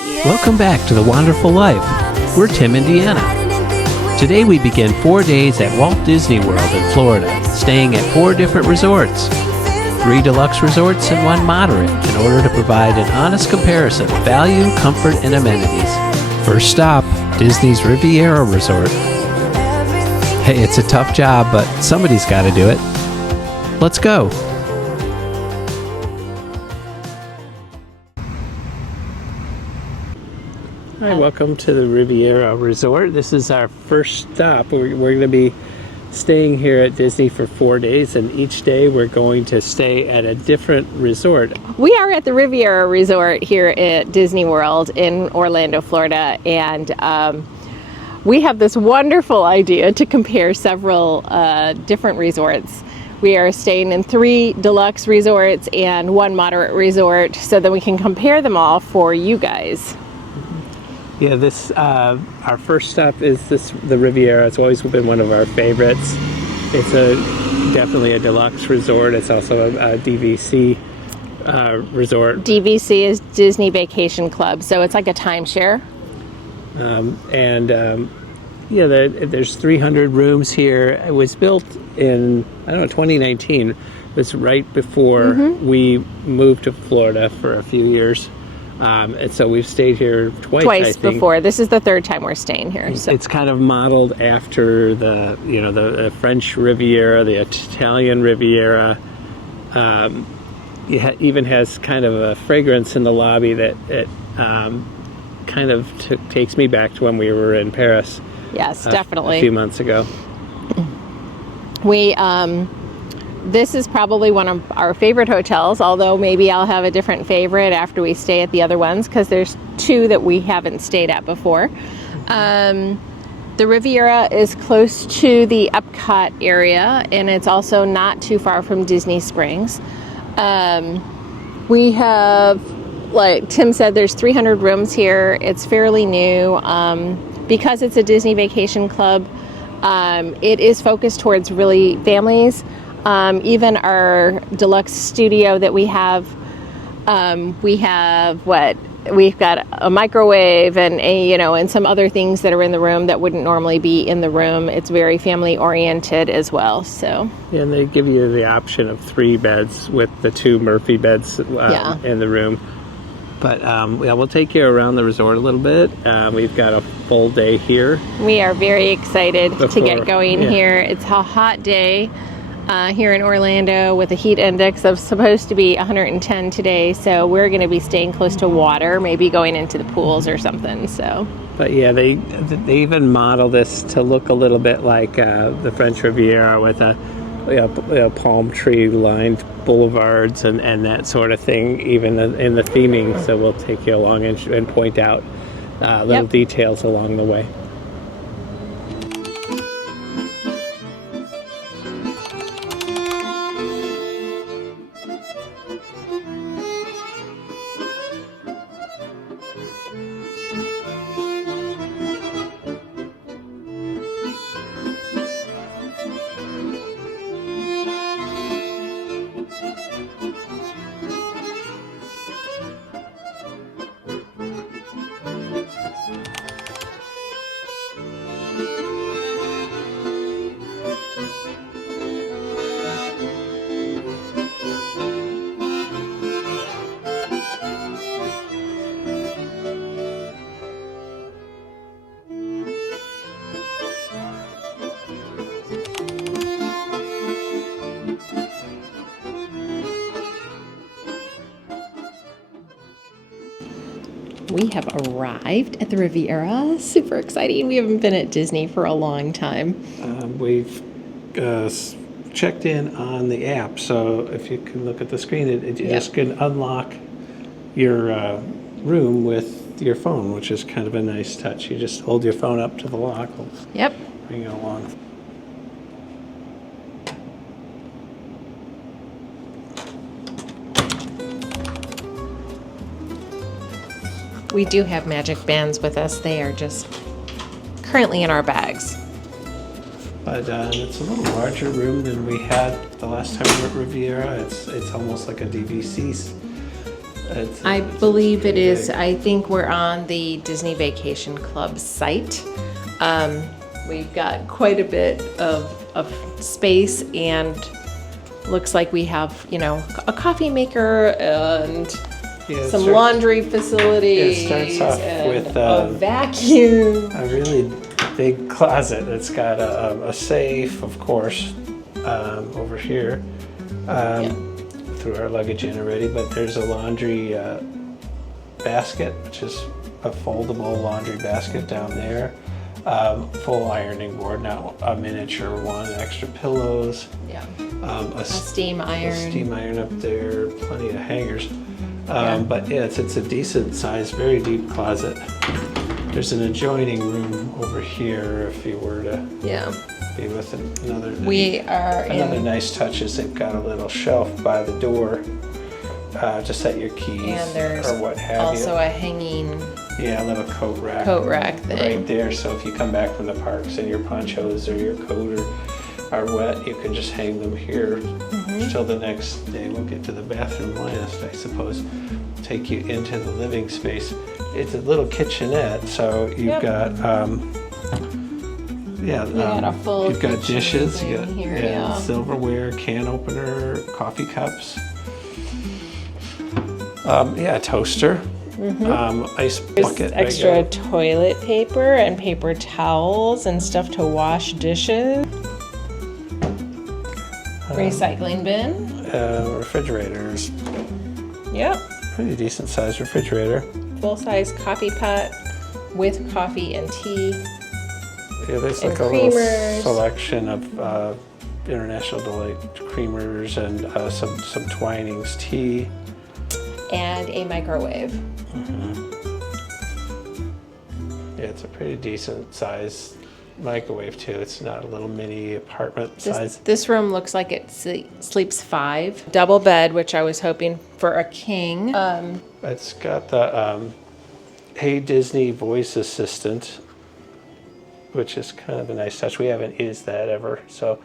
Welcome back to The Wonderful Life. We're Tim and Deanna. Today we begin 4 days at Walt Disney World in Florida, staying at 4 different resorts, 3 deluxe resorts and 1 moderate, in order to provide an honest comparison of value, comfort, and amenities. First stop, Disney's Riviera Resort. Hey, it's a tough job, but somebody's got to do it. Let's go. Hi, welcome to the Riviera Resort. This is our first stop. We're going to be staying here at Disney for 4 days, and each day we're going to stay at a different resort. We are at the Riviera Resort here at Disney World in Orlando, Florida, and we have this wonderful idea to compare several different resorts. We are staying in 3 deluxe resorts and 1 moderate resort, so that we can compare them all for you guys. Yeah, this our first stop is the Riviera. It's always been one of our favorites. It's definitely a deluxe resort. It's also a DVC resort. DVC is Disney Vacation Club, so it's like a timeshare. There's 300 rooms here. It was built in 2019. It was right before we moved to Florida for a few years. And so we've stayed here twice I think. Before. This is the 3rd time we're staying here. So. It's kind of modeled after the French Riviera, the Italian Riviera. It even has kind of a fragrance in the lobby that kind of takes me back to when we were in Paris. Yes, definitely. A few months ago. This is probably one of our favorite hotels, although maybe I'll have a different favorite after we stay at the other ones, because there's 2 that we haven't stayed at before. The Riviera is close to the Epcot area, and it's also not too far from Disney Springs. We have, like Tim said, there's 300 rooms here. It's fairly new. Because it's a Disney Vacation Club, it is focused towards really families. Even our deluxe studio that we have we've got a microwave and some other things that are in the room that wouldn't normally be in the room. It's very family oriented as well. So yeah, and they give you the option of 3 beds with the 2 Murphy beds in the room. But we'll take you around the resort a little bit. We've got a full day here. We are very excited to get going here. It's a hot day. Here in Orlando with a heat index of supposed to be 110 today, so we're going to be staying close to water, maybe going into the pools or something. So, but yeah, they even model this to look a little bit like the French Riviera with a palm tree lined boulevards and that sort of thing, even in the theming. So we'll take you along and point out little details along the way. we have arrived at the Riviera. Super exciting. We haven't been at Disney for a long time. We've checked in on the app, so if you can look at the screen, you just can unlock your room with your phone, which is kind of a nice touch. You just hold your phone up to the lock. Yep. Bring it along. We do have magic bands with us. They are just currently in our bags. But it's a little larger room than we had the last time we were at Riviera. It's almost like a DVC I believe it is. I think we're on the Disney Vacation Club site. We've got quite a bit of space, and looks like we have, you know, a coffee maker and some laundry facilities. It starts off and with a vacuum. a really big closet. It's got a safe, of course, over here. Threw our luggage in already, but there's a laundry basket, which is a foldable laundry basket down there. Full ironing board, not a miniature one, extra pillows. Yeah. A steam iron. A steam iron up there, plenty of hangers. But yeah, it's a decent sized, very deep closet. There's an adjoining room over here if you were to be with another. Another nice touch is they've got a little shelf by the door to set your keys and there's or what have also you. a hanging a little coat rack thing right there. So if you come back from the parks and your ponchos or your coat are wet, you can just hang them here till the next day. We'll get to the bathroom last, I suppose. Take you into the living space. It's a little kitchenette, so you've got a full you've got dishes, you got here, silverware, can opener, coffee cups. A toaster. Ice bucket. There's extra toilet paper and paper towels and stuff to wash dishes. Recycling bin. Refrigerators. Yep. Pretty decent sized refrigerator. Full-size coffee pot with coffee and tea. Yeah, there's and like a creamers. little selection of International Delight creamers and some Twinings tea. And a microwave. Yeah, it's a pretty decent size microwave too. It's not a little mini apartment size. This room looks like it sleeps 5. Double bed, which I was hoping for a king. It's got the Hey Disney voice assistant, which is kind of a nice touch. We haven't used that ever, so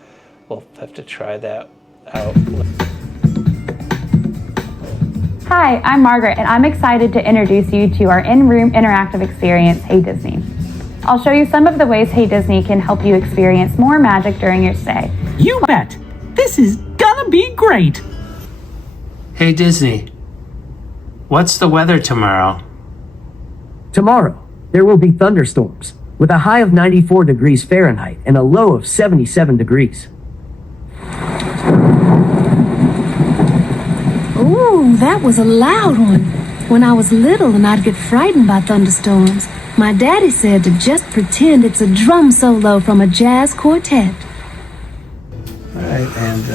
we'll have to try that out. Hi, I'm Margaret, and I'm excited to introduce you to our in-room interactive experience, Hey Disney. I'll show you some of the ways Hey Disney can help you experience more magic during your stay. You bet! This is gonna be great! Hey Disney, what's the weather tomorrow? Tomorrow, there will be thunderstorms, with a high of 94 degrees Fahrenheit and a low of 77 degrees. Ooh, that was a loud one. When I was little and I'd get frightened by thunderstorms, my daddy said to just pretend it's a drum solo from a jazz quartet. All right, and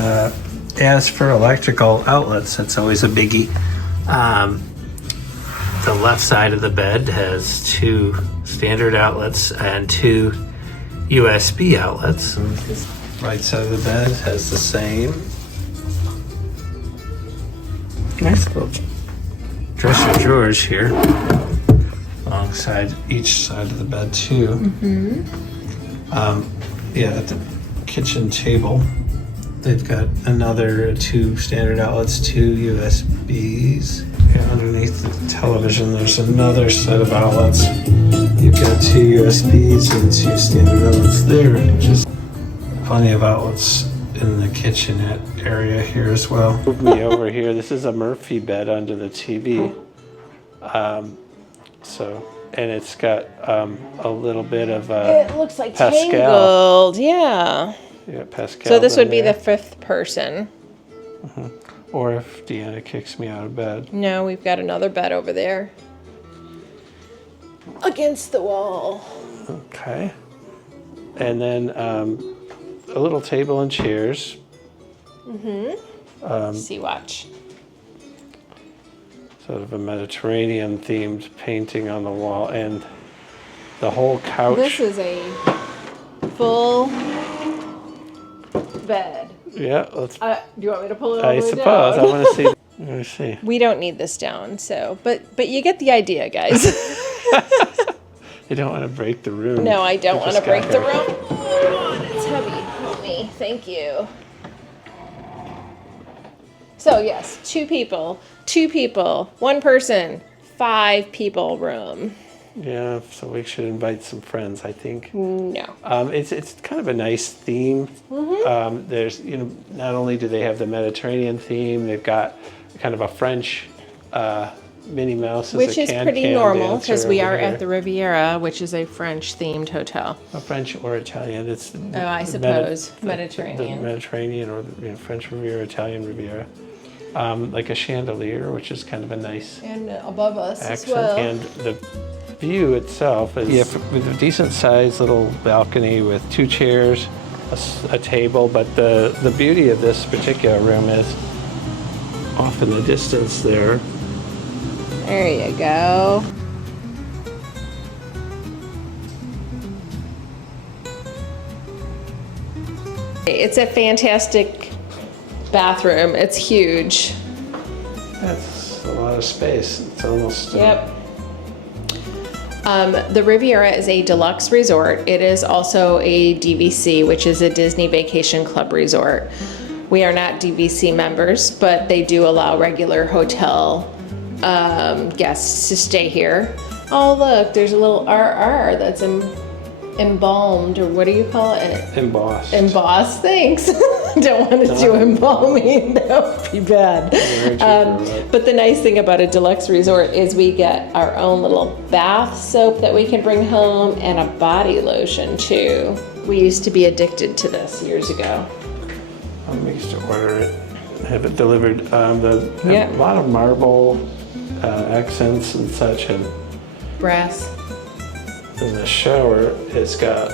as for electrical outlets, that's always a biggie. The left side of the bed has 2 standard outlets and 2 USB outlets. And the right side of the bed has the same. Nice little dresser drawers here, alongside each side of the bed too. At the kitchen table, they've got another 2 standard outlets, 2 USBs. Underneath the television, there's another set of outlets. You've got 2 USBs and 2 standard outlets there. Just plenty of outlets in the kitchenette area here as well. Move me over here. This is a Murphy bed under the TV. And it's got a little bit of It looks like Pascal. tangled, yeah. Yeah, Pascal. So this would be there. the 5th person. Or if Deanna kicks me out of bed. No, we've got another bed over there. Against the wall. Okay. And then a little table and chairs. Sea Watch. Sort of a Mediterranean themed painting on the wall, and the whole couch. This is a full bed. Yeah, let's. Do you want me to pull it all I the way suppose. down? I want to see. Let me see. We don't need this down, so but you get the idea, guys. You don't want to break the room. No, I don't want to just break got the here. room. Oh, it's heavy. Help me. Thank you. So yes, two people, one person, 5 people room. Yeah, so we should invite some friends, I think. No. It's kind of a nice theme. There's, not only do they have the Mediterranean theme, they've got kind of a French Minnie Mouse as Which a is can pretty can normal dancer because we over are here. at the Riviera, which is a French-themed hotel. A French or Italian. It's I suppose Mediterranean. The Mediterranean or French Riviera, Italian Riviera. Like a chandelier, which is kind of a nice And above us accent. as well. And the view itself is with a decent sized little balcony with 2 chairs, a table. But the beauty of this particular room is off in the distance there. There you go. It's a fantastic bathroom. It's huge. That's a lot of space. It's almost. Yep. The Riviera is a deluxe resort. It is also a DVC, which is a Disney Vacation Club resort. We are not DVC members, but they do allow regular hotel guests to stay here. Oh, look, there's a little RR that's embalmed, or what do you call it? Embossed. Embossed, thanks. Don't want to do embalming, that would be bad. But the nice thing about a deluxe resort is we get our own little bath soap that we can bring home and a body lotion too. We used to be addicted to this years ago. We used to order it, have it delivered. Yeah. A lot of marble accents and such, and Brass. in the shower, it's got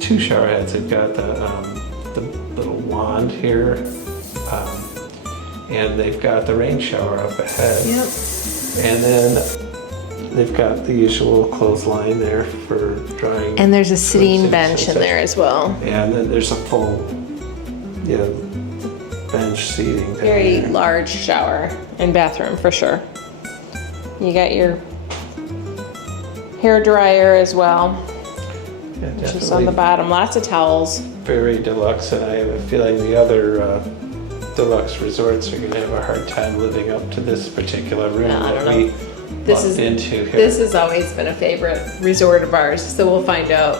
2 shower heads. It's got the little wand here, and they've got the rain shower up ahead. Yep. And then they've got the usual clothesline there for drying. And there's a sitting swimsuits bench and in such. there as well. And then there's a full, bench seating. down Very there. large shower and bathroom for sure. You got your hair dryer as well, Yeah, which is on definitely the bottom. Lots of towels. very deluxe, and I have a feeling the other deluxe resorts are going to have a hard time living up to this particular room I that don't we know. This bumped is into here. This has always been a favorite resort of ours, so we'll find out.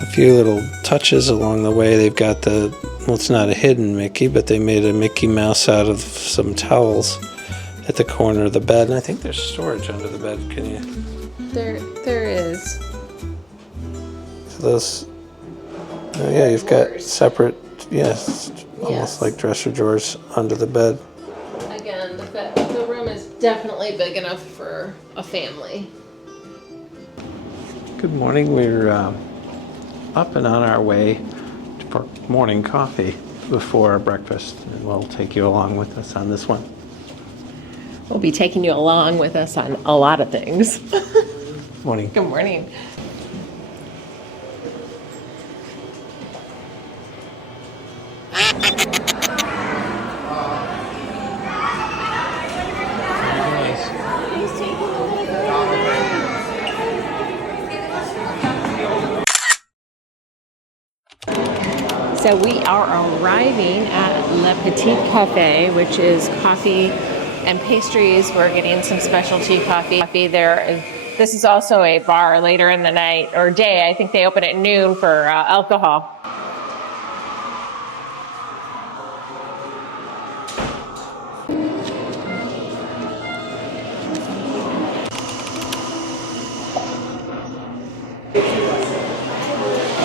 A few little touches along the way. They've got it's not a hidden Mickey, but they made a Mickey Mouse out of some towels at the corner of the bed, and I think there's storage under the bed. Can you? There is. So those. Oh yeah, you've got Drawers. separate. Yes, almost Yes. like dresser drawers under the bed. Again, the room is definitely big enough for a family. Good morning. We're up and on our way for morning coffee before our breakfast, and we'll take you along with us on this one. We'll be taking you along with us on a lot of things. Morning. Good morning. So we are arriving at Le Petit Cafe, which is coffee and pastries. We're getting some specialty coffee there. This is also a bar later in the night or day. I think they open at noon for alcohol.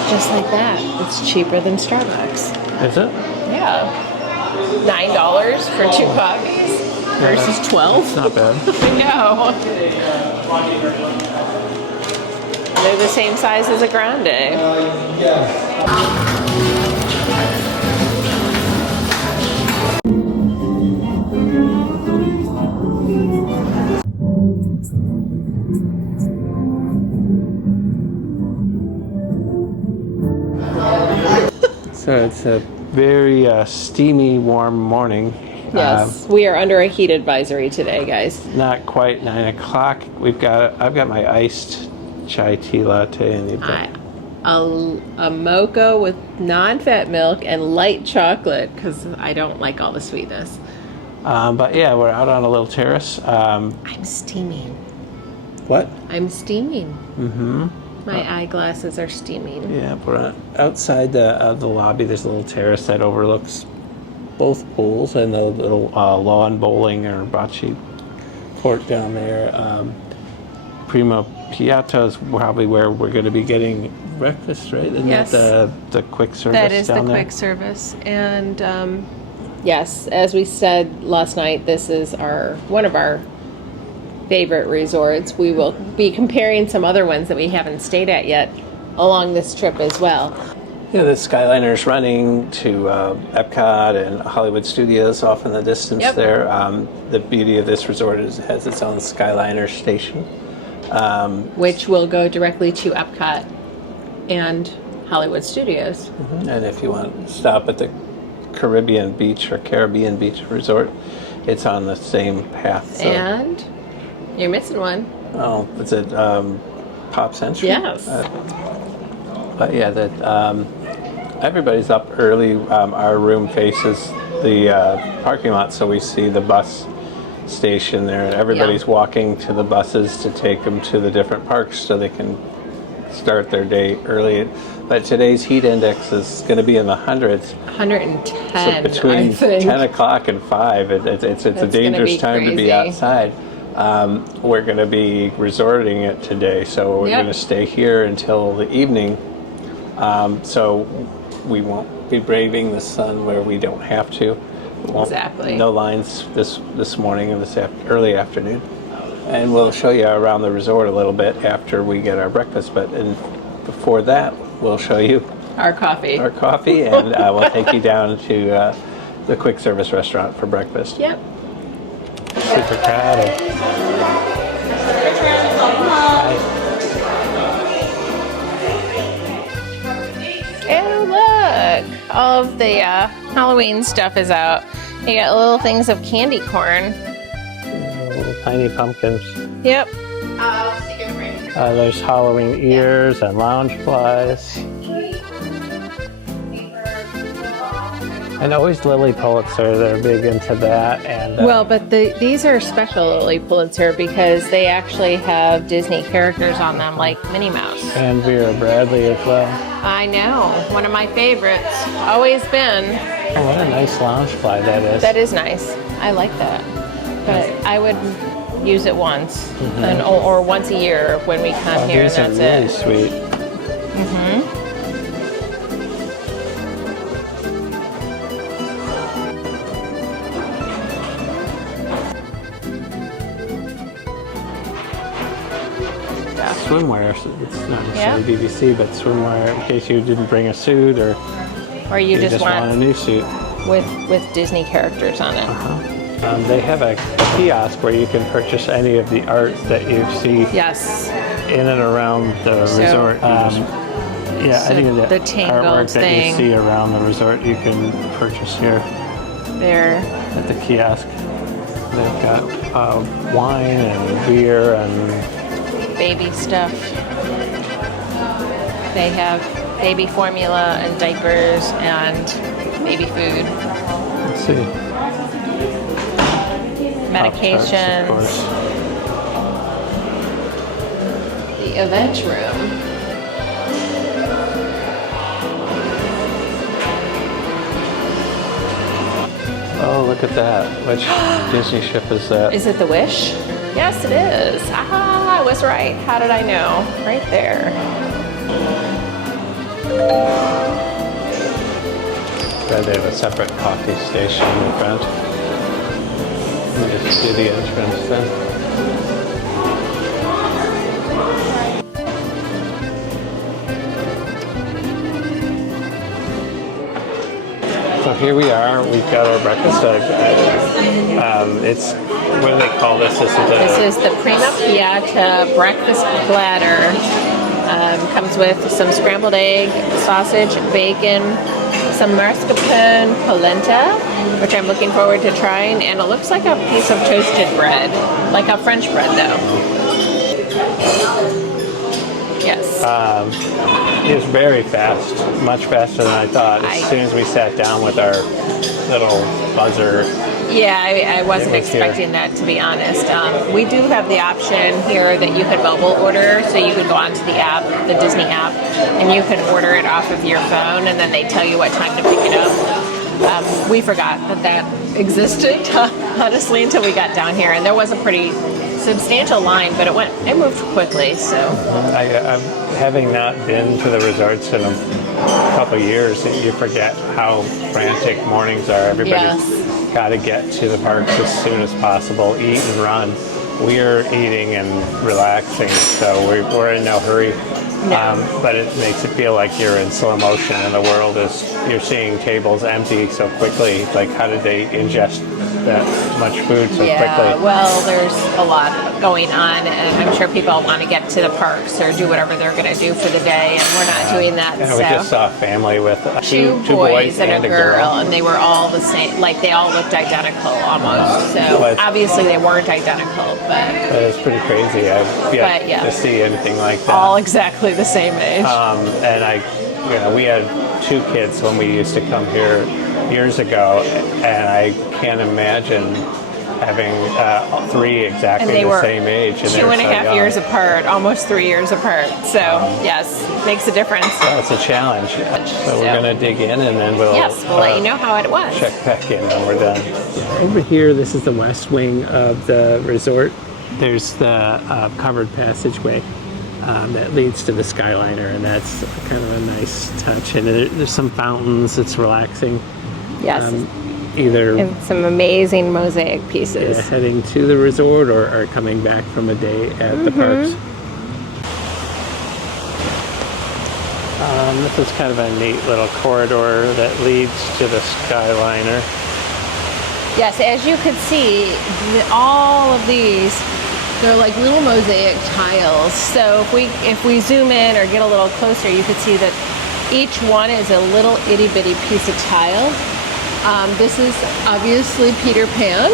Just like that. It's cheaper than Starbucks. Is it? Yeah. $9 for 2 coffees versus 12. It's not bad. I know. They're the same size as a grande. So it's a very steamy, warm morning. Yes, we are under a heat advisory today, guys. Not quite 9 o'clock. I've got my iced chai tea latte, and you've got a mocha with non-fat milk and light chocolate because I don't like all the sweetness. But yeah, we're out on a little terrace. I'm steaming. What? I'm steaming. Mm-hmm. My eyeglasses are steaming. Yeah, we're outside the lobby. There's a little terrace that overlooks both pools and the little lawn bowling or bocce court down there. Primo Piatto is probably where we're going to be getting breakfast, right? Isn't Yes. that the quick service That is the down there? quick service. And yes, as we said last night, this is one of our favorite resorts. We will be comparing some other ones that we haven't stayed at yet along this trip as well. Yeah, the Skyliner's running to Epcot and Hollywood Studios off in the distance there. The beauty of this resort is it has its own Skyliner station. Which will go directly to Epcot and Hollywood Studios. And if you want to stop at the Caribbean Beach Resort, it's on the same path. So. And you're missing one. Oh, is it Pop Century? Yes. But yeah, that everybody's up early. Our room faces the parking lot, so we see the bus station there, and everybody's walking to the buses to take them to the different parks so they can start their day early. But today's heat index is going to be in the hundreds. 110. So between I think. 10 o'clock and 5, it's a dangerous time to be outside. We're going to be resorting it today, so we're going to stay here until the evening. So we won't be braving the sun where we don't have to. Exactly. No lines this morning and this early afternoon. And we'll show you around the resort a little bit after we get our breakfast. But before that, we'll show you our coffee. And we'll take you down to the quick service restaurant for breakfast. Yep. Super crowded. Oh, look! All of the Halloween stuff is out. You got little things of candy corn. Little tiny pumpkins. Yep. There's Halloween ears and lounge flies. And always Lily Pulitzer, they're big into that. And Well, but these are special Lily Pulitzer because they actually have Disney characters on them, like Minnie Mouse. and Vera Bradley as well. I know, one of my favorites. Always been. Oh, what a nice lounge fly that is. That is nice. I like that. But I would use it once, or once a year when we come here, and these are that's really it. sweet. Swimwear, it's not necessarily BBC, but swimwear in case you didn't bring a suit or you just want a want new suit. with Disney characters on it. They have a kiosk where you can purchase any of the art that you see Yes. in and around the resort. So any of the the Tangled artwork that thing. you see around the resort you can purchase here There. at the kiosk. They've got wine and beer and Baby stuff. They have baby formula and diapers and baby food, let's see. medications, Pop-Tarts, of the event room. course. Oh, look at that. Which Disney ship is that? Is it the Wish? Yes, it is. Aha, I was right. How did I know? Right there. Yeah, they have a separate coffee station in front. Let me just do the entrance then. So here we are. We've got our breakfast. It's, what do they call this? This is the Prima Piatta breakfast platter. Comes with some scrambled egg, sausage, bacon, some mascarpone polenta, which I'm looking forward to trying, and it looks like a piece of toasted bread, like a French bread though. Yes. It was very fast, much faster than I thought. As soon as we sat down with our little buzzer. Yeah, I wasn't It was here. expecting that, to be honest. We do have the option here that you could mobile order, so you could go onto the app, the Disney app, and you could order it off of your phone, and then they tell you what time to pick it up. We forgot that existed, honestly, until we got down here, and there was a pretty substantial line, but it moved quickly. So I'm having not been to the resorts in a couple of years, you forget how frantic mornings are. Everybody's got to get to the parks as soon as possible, eat and run. We're eating and relaxing, so we're in no hurry. But it makes it feel like you're in slow motion, and the world you're seeing tables empty so quickly. Like, how did they ingest that much food so quickly? Well, there's a lot going on, and I'm sure people want to get to the parks or do whatever they're going to do for the day, and we're not doing that. And we just saw a family with two boys and a girl, and they were all the same. Like, they all looked identical almost. So obviously they weren't identical, but it's pretty crazy. I've yet to see anything like that. All exactly the same age. And we had 2 kids when we used to come here years ago, and I can't imagine having 3 exactly the same age. And 2.5 years apart, almost 3 years apart. So yes, makes a difference. That's a challenge. So we're going to dig in, and then we'll let you know how it was. Check back in when we're done. Over here, this is the west wing of the resort. There's the covered passageway that leads to the Skyliner, and that's kind of a nice touch. And there's some fountains. It's relaxing. Yes. And some amazing mosaic pieces. Yeah, heading to the resort or coming back from a day at the parks. This is kind of a neat little corridor that leads to the Skyliner. Yes, as you could see, all of these, they're like little mosaic tiles. So if we zoom in or get a little closer, you could see that each one is a little itty bitty piece of tile. This is obviously Peter Pan.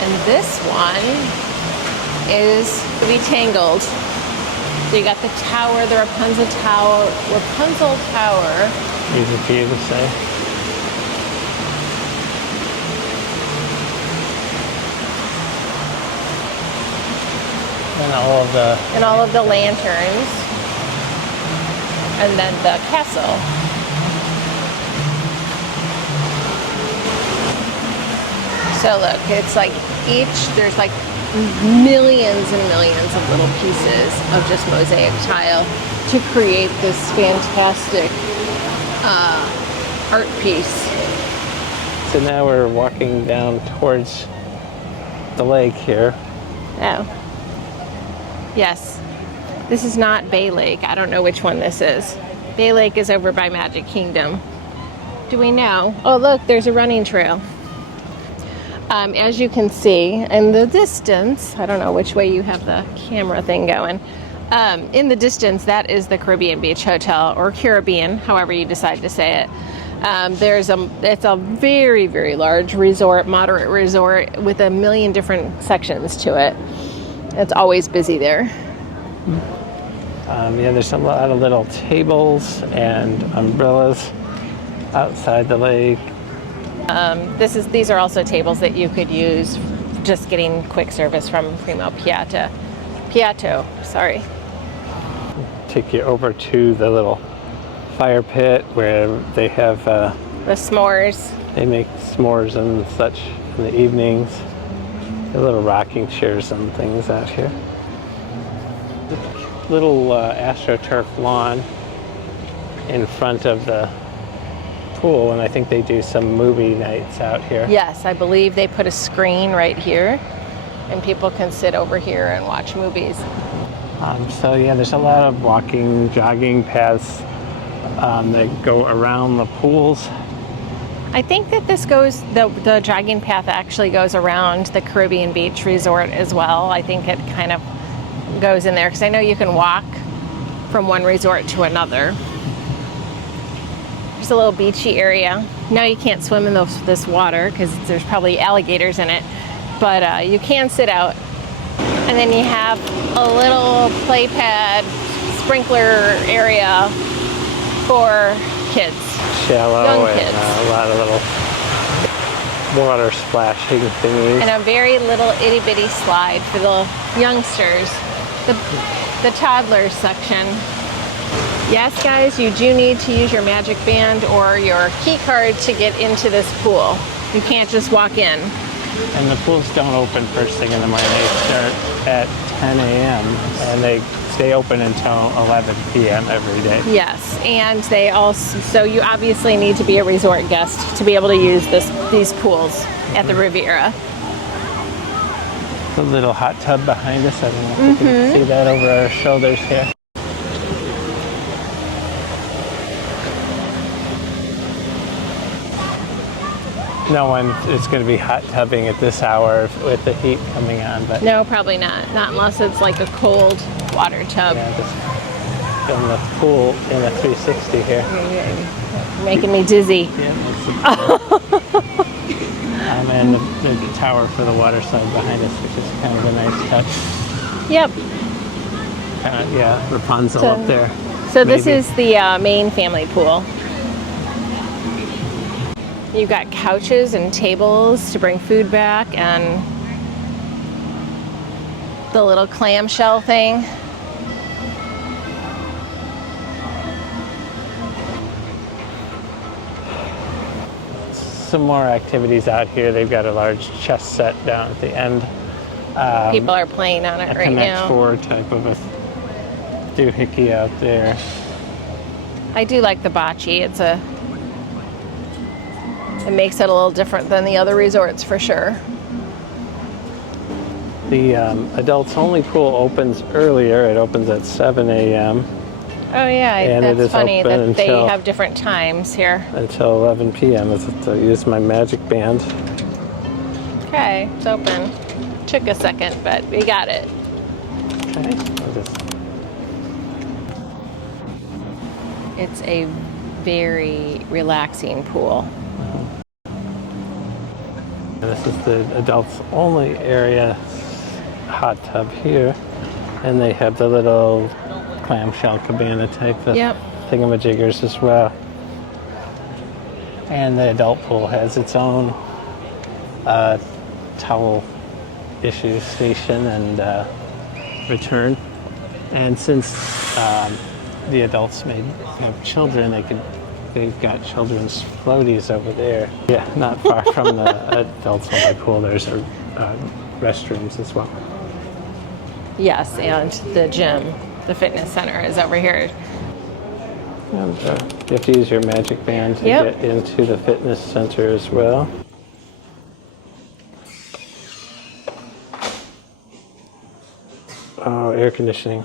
And this one is to be Tangled. So you got the tower, the Rapunzel Tower. Easy for you to say. And all of the lanterns, and then the castle. So look, it's like there's like millions and millions of little pieces of just mosaic tile to create this fantastic art piece. So now we're walking down towards the lake here. Oh. Yes. This is not Bay Lake. I don't know which one this is. Bay Lake is over by Magic Kingdom. Do we know? Oh, look, there's a running trail. As you can see in the distance, I don't know which way you have the camera thing going. In the distance, that is the Caribbean Beach Hotel, or Caribbean, however you decide to say it. It's a very, very large resort, moderate resort with a million different sections to it. It's always busy there. There's a lot of little tables and umbrellas outside the lake. These are also tables that you could use just getting quick service from Primo Piatto, sorry. Take you over to the little fire pit where they have the s'mores. They make s'mores and such in the evenings. The little rocking chairs and things out here. Little AstroTurf lawn in front of the pool, and I think they do some movie nights out here. Yes, I believe they put a screen right here, and people can sit over here and watch movies. There's a lot of walking, jogging paths that go around the pools. I think that the jogging path actually goes around the Caribbean Beach Resort as well. I think it kind of goes in there, because I know you can walk from one resort to another. There's a little beachy area. No, you can't swim in this water because there's probably alligators in it, but you can sit out. And then you have a little play pad sprinkler area for kids. Shallow Young and kids. a lot of little water splashing thingies. And a very little itty bitty slide for the youngsters. The toddlers section. Yes, guys, you do need to use your magic band or your key card to get into this pool. You can't just walk in. And the pools don't open first thing in the morning. They start at 10 a.m. and they stay open until 11 p.m. every day. Yes, and they also, so you obviously need to be a resort guest to be able to use these pools at the Riviera. The little hot tub behind us. I don't know if you can see that over our shoulders here. No one is going to be hot tubbing at this hour with the heat coming on, but No, probably not. Not unless it's like a cold water tub. yeah, just film the pool in a 360 here. You're making me dizzy. And the tower for the water slide behind us, which is kind of a nice touch. Yep. Yeah, Rapunzel up there. So this Maybe. is the main family pool. You've got couches and tables to bring food back, and the little clamshell thing. Some more activities out here. They've got a large chess set down at the end. People are playing on it A right Connect now. 4 type of a doohickey out there. I do like the bocce. It makes it a little different than the other resorts for sure. The adults only pool opens earlier. It opens at 7 a.m. Oh yeah, And it that's is funny open that they until- have different times here. until 11 p.m. I use my magic band. Okay, it's open. Took a second, but we got it. Okay. I'll just It's a very relaxing pool. This is the adults only area hot tub here, and they have the little clamshell cabana type of Yep. thingamajiggers as well. And the adult pool has its own towel issue station and return. And since the adults may have children, they've got children's floaties over there. Yeah, not far from the adults only pool. There's restrooms as well. Yes, and the gym, the fitness center is over here. And you have to use your magic band to Yep. get into the fitness center as well. Oh, air conditioning.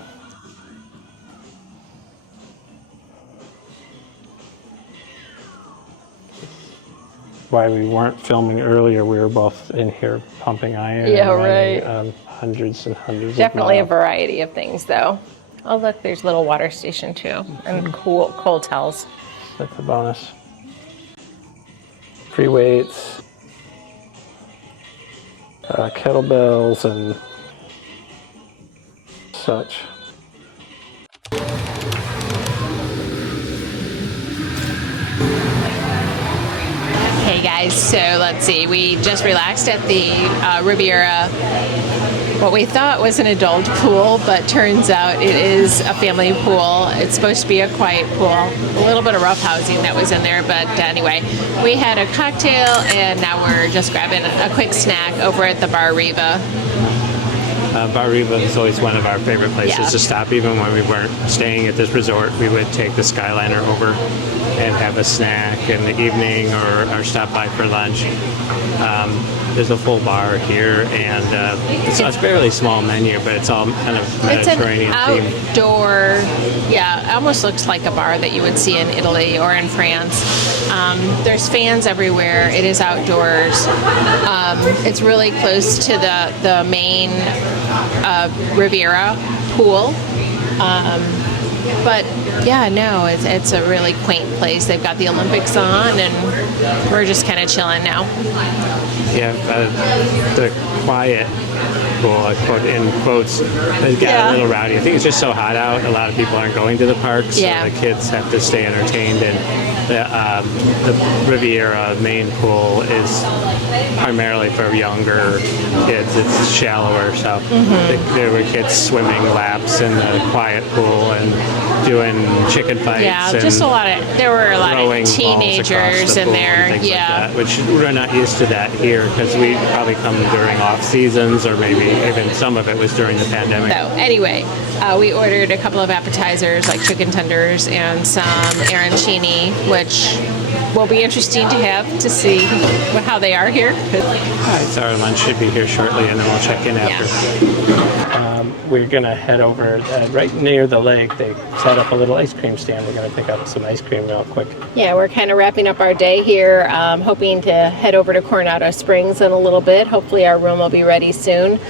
Why we weren't filming earlier, we were both in here pumping iron. Yeah, and running, right. Hundreds and hundreds Definitely a of miles. variety of things though. Oh look, there's a little water station too, and cool cold towels. That's a bonus. Free weights, kettlebells, and such. Hey guys, so let's see. We just relaxed at the Riviera. What we thought was an adult pool, but turns out it is a family pool. It's supposed to be a quiet pool. A little bit of rough housing that was in there, but anyway, we had a cocktail and now we're just grabbing a quick snack over at the Bar Riva. Bar Riva is always one of our favorite places Yeah. to stop. Even when we weren't staying at this resort, we would take the Skyliner over and have a snack in the evening or stop by for lunch. There's a full bar here, and it's a fairly small menu, but it's all kind of It's an Mediterranean themed. outdoor, yeah, it almost looks like a bar that you would see in Italy or in France. There's fans everywhere. It is outdoors. It's really close to the main Riviera pool. But yeah, no, it's a really quaint place. They've got the Olympics on, and we're just kind of chilling now. Yeah, the quiet pool, I quote in quotes, has got a little rowdy. I think it's just so hot out. A lot of people aren't going to the parks, so the kids have to stay entertained. And the Riviera main pool is primarily for younger kids. It's shallower, so there were kids swimming laps in the quiet pool and doing chicken fights. Yeah, and just there were a lot of throwing balls teenagers across the in pool there. and things like that, which we're not used to that here because we probably come during off seasons, or maybe even some of it was during the pandemic. So anyway, we ordered a couple of appetizers like chicken tenders and some arancini, which will be interesting to have to see how they are here. Alright, so our lunch should be here shortly, and then we'll check in after. We're going to head over right near the lake. They set up a little ice cream stand. We're going to pick up some ice cream real quick. Yeah, we're kind of wrapping up our day here, hoping to head over to Coronado Springs in a little bit. Hopefully our room will be ready soon.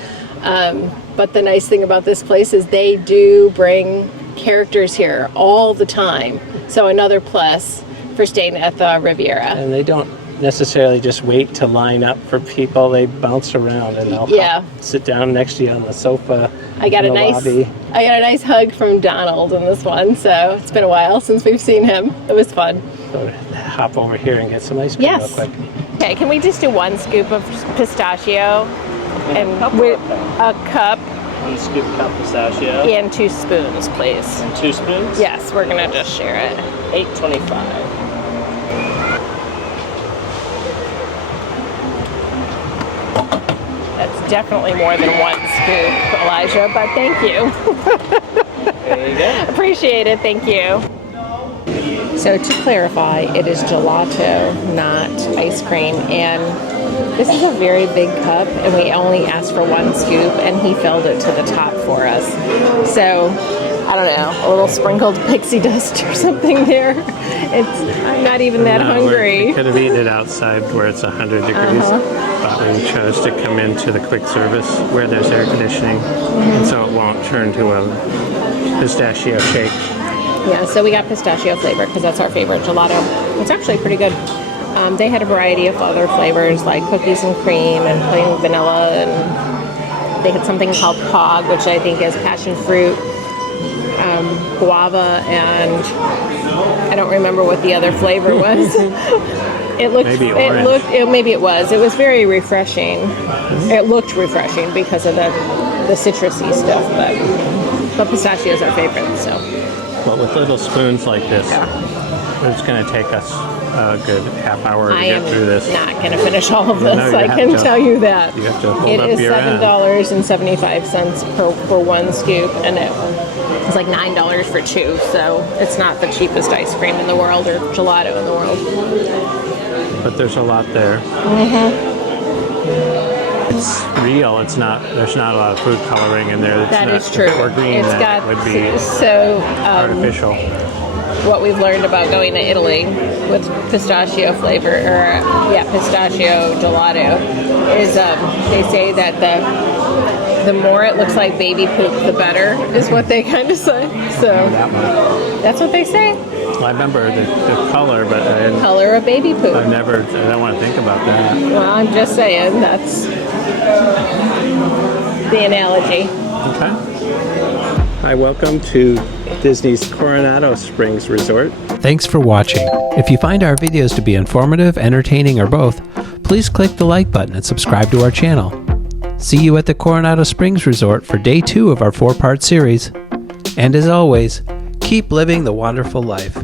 But the nice thing about this place is they do bring characters here all the time. So another plus for staying at the Riviera. And they don't necessarily just wait to line up for people. They bounce around and they'll sit down next to you on the sofa. I got a nice hug from Donald in this one, so it's been a while since we've seen him. It was fun. So hop over here and get some ice cream real quick. Okay, can we just do one scoop of pistachio and with a cup? 1 scoop cup pistachio. And 2 spoons, please. And 2 spoons? Yes, we're gonna just share it. $8.25. That's definitely more than 1 scoop, Elijah, but thank you. There you go. Appreciate it, thank you. So to clarify, it is gelato, not ice cream, and this is a very big cup, and we only asked for 1 scoop, and he filled it to the top for us. So, I don't know, a little sprinkled pixie dust or something there. I'm not even that hungry. We could have eaten it outside where it's 100 degrees, but we chose to come into the quick service where there's air conditioning, and so it won't turn to a pistachio shake. Yeah, so we got pistachio flavor because that's our favorite gelato. It's actually pretty good. They had a variety of other flavors like cookies and cream and plain vanilla, and they had something called Pog, which I think is passion fruit, guava, and I don't remember what the other flavor was. It looked. Maybe orange. Maybe it was. It was very refreshing. It looked refreshing because of the citrusy stuff, but pistachio is our favorite. So. But with little spoons like this, it's going to take us a good half hour to get through this. I am not going to finish all of this. No, I can tell you that. You have to hold it up is your end. $7.75 for 1 scoop, and it's like $9 for 2. So it's not the cheapest ice cream in the world or gelato in the world. But there's a lot there. It's real. It's not. There's not a lot of food coloring in there. That is true. Or green. It's that got would be artificial. What we've learned about going to Italy with pistachio flavor, pistachio gelato, is they say that the more it looks like baby poop, the better, is what they kind of say. So that's what they say. Well, I remember the color, but color of baby poop. I don't want to think about that. Well, I'm just saying that's the analogy. Okay. Hi, welcome to Disney's Coronado Springs Resort. Thanks for watching. If you find our videos to be informative, entertaining, or both, please click the like button and subscribe to our channel. See you at the Coronado Springs Resort for day 2 of our 4-part series. And as always, keep living the wonderful life.